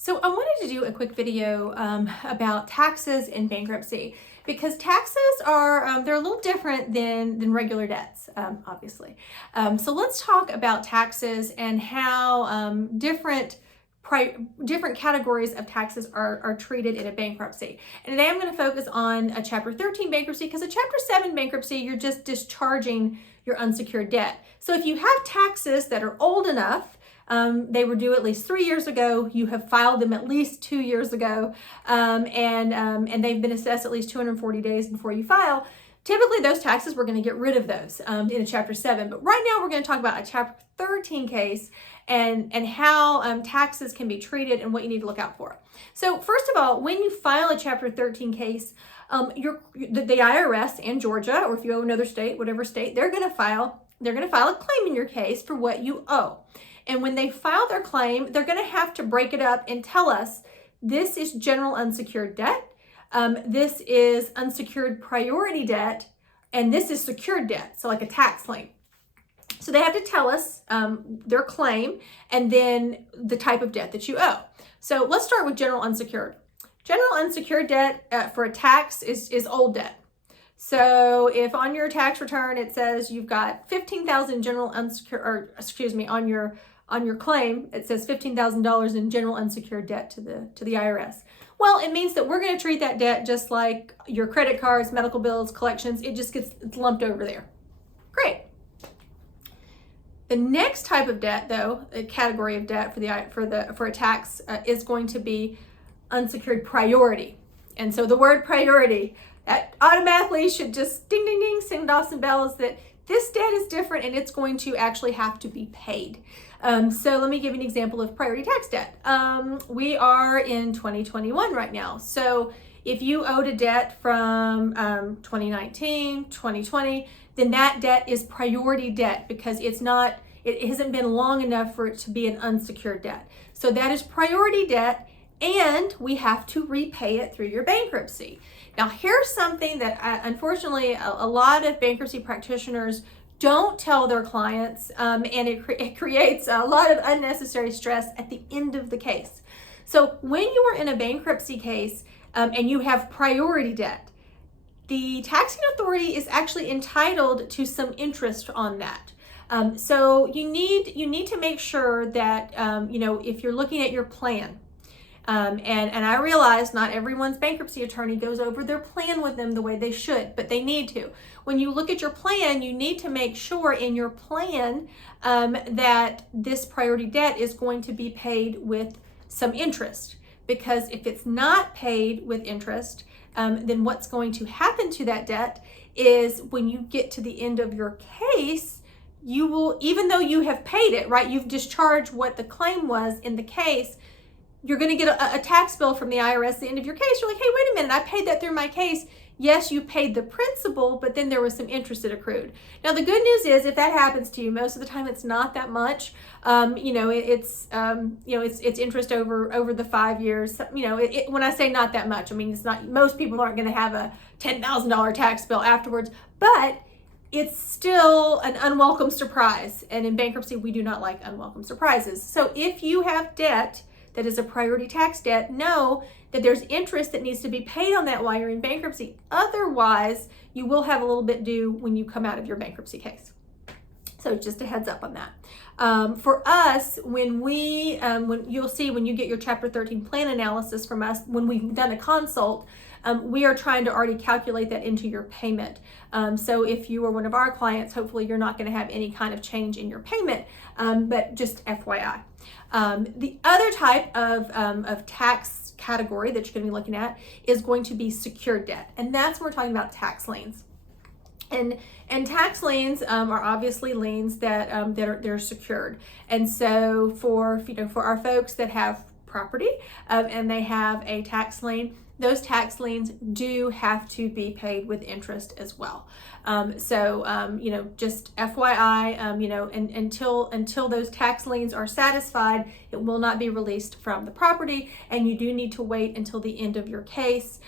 So I wanted to do a quick video about taxes in bankruptcy because taxes are they're a little different than regular debts, obviously. So let's talk about taxes and how different categories of taxes are treated in a bankruptcy. And today I'm going to focus on a Chapter 13 bankruptcy because a Chapter 7 bankruptcy, you're just discharging your unsecured debt. So if you have taxes that are old enough, they were due at least 3 years ago, you have filed them at least 2 years ago, and they've been assessed at least 240 days before you file, typically those taxes, we're going to get rid of those in a Chapter 7. But right now we're going to talk about a Chapter 13 case and how taxes can be treated and what you need to look out for. So first of all, when you file a Chapter 13 case, the IRS and Georgia, or if you owe another state, whatever state, they're going to file a claim in your case for what you owe. And when they file their claim, they're going to have to break it up and tell us this is general unsecured debt, this is unsecured priority debt, and this is secured debt, so like a tax lien. So they have to tell us their claim and then the type of debt that you owe. So let's start with general unsecured. General unsecured debt for a tax is old debt. So if on your tax return it says you've got $15,000 general unsecured, or excuse me, on your claim it says $15,000 in general unsecured debt to the IRS. Well, it means that we're going to treat that debt just like your credit cards, medical bills, collections. It just gets lumped over there. Great. The next type of debt, though, a category of debt for a tax is going to be unsecured priority. And so the word priority, that automatically should just ding, ding, ding, send off some bells that this debt is different and it's going to actually have to be paid. So let me give you an example of priority tax debt. We are in 2021 right now. So if you owed a debt from 2019, 2020, then that debt is priority debt because it hasn't been long enough for it to be an unsecured debt. So that is priority debt, and we have to repay it through your bankruptcy. Now, here's something that unfortunately a lot of bankruptcy practitioners don't tell their clients, and it creates a lot of unnecessary stress at the end of the case. So when you are in a bankruptcy case and you have priority debt, the taxing authority is actually entitled to some interest on that. So you need to make sure that if you're looking at your plan, and I realize not everyone's bankruptcy attorney goes over their plan with them the way they should, but they need to. When you look at your plan, you need to make sure in your plan that this priority debt is going to be paid with some interest. Because if it's not paid with interest, then what's going to happen to that debt is when you get to the end of your case, you will, even though you have paid it, right? You've discharged what the claim was in the case. You're going to get a tax bill from the IRS at the end of your case. You're like, hey, wait a minute, I paid that through my case. Yes, you paid the principal, but then there was some interest that accrued. Now, the good news is if that happens to you, most of the time it's not that much. It's interest over the 5 years. When I say not that much, I mean, it's not, most people aren't going to have a $10,000 tax bill afterwards, but it's still an unwelcome surprise. And in bankruptcy, we do not like unwelcome surprises. So if you have debt that is a priority tax debt, know that there's interest that needs to be paid on that while you're in bankruptcy. Otherwise, you will have a little bit due when you come out of your bankruptcy case. So just a heads up on that. For us, when you'll see when you get your Chapter 13 plan analysis from us, when we've done a consult, we are trying to already calculate that into your payment. So if you are one of our clients, hopefully you're not going to have any kind of change in your payment, but just FYI. The other type of tax category that you're going to be looking at is going to be secured debt, and that's when we're talking about tax liens. And tax liens are obviously liens that they're secured. And so for our folks that have property and they have a tax lien, those tax liens do have to be paid with interest as well. Just FYI, until those tax liens are satisfied, it will not be released from the property, and you do need to wait until the end of your case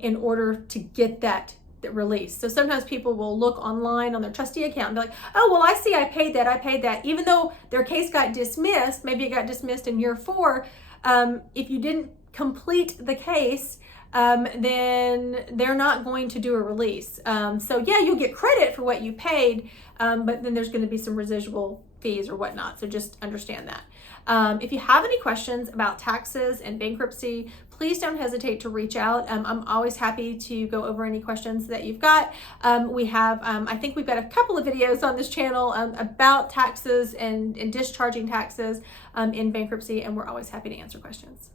in order to get that release. So sometimes people will look online on their trustee account and be like, oh, well, I see I paid that. Even though their case got dismissed, maybe it got dismissed in year 4, if you didn't complete the case, then they're not going to do a release. So yeah, you'll get credit for what you paid, but then there's going to be some residual fees or whatnot. So just understand that. If you have any questions about taxes and bankruptcy, please don't hesitate to reach out. I'm always happy to go over any questions that you've got. I think we've got a couple of videos on this channel about taxes and discharging taxes in bankruptcy, and we're always happy to answer questions.